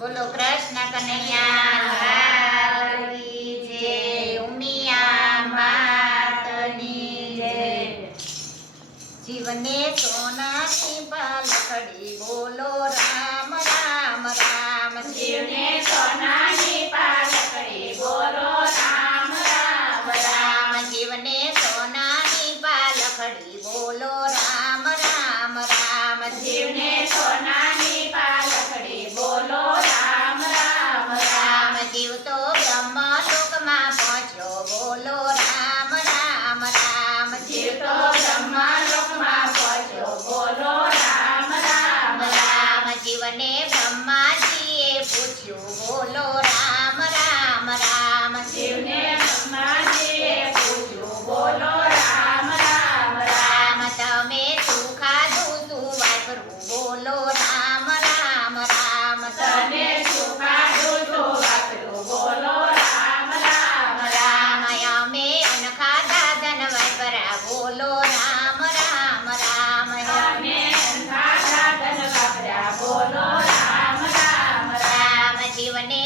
બોલો કૃષ્ણ કનૈયા લાલ કી જય, ઉમિયા માતની જય। જીવને સોનાની પાલખડી બોલો રામ રામ રામ। જીવને સોનાની પાલખડી બોલો રામ રામ રામ। જીવને સોનાની પાલખડી બોલો રામ રામ રામ। જીવને સોનાની પાલખડી બોલો રામ રામ રામ। જીવ તો બ્રહ્મલોકમાં પહોંચ્યો બોલો રામ રામ રામ। જીવ તો બ્રહ્મલોકમાં પહોંચ્યો બોલો રામ રામ રામ। જીવને બ્રહ્માજીએ પૂછ્યું બોલો રામ રામ રામ। જીવને બ્રહ્માજીએ પૂછ્યું બોલો રામ રામ રામ। તમે શું ખાધું શું વાપરું બોલો રામ રામ રામ। તમે શું ખાધું શું વાપર્યું બોલો રામ રામ રામ। અમે અન્ન ખાધા ધન વાપરા બોલો રામ રામ રામ। અમે ખાધા ધન વાપર્યા બોલો રામ રામ રામ। જીવને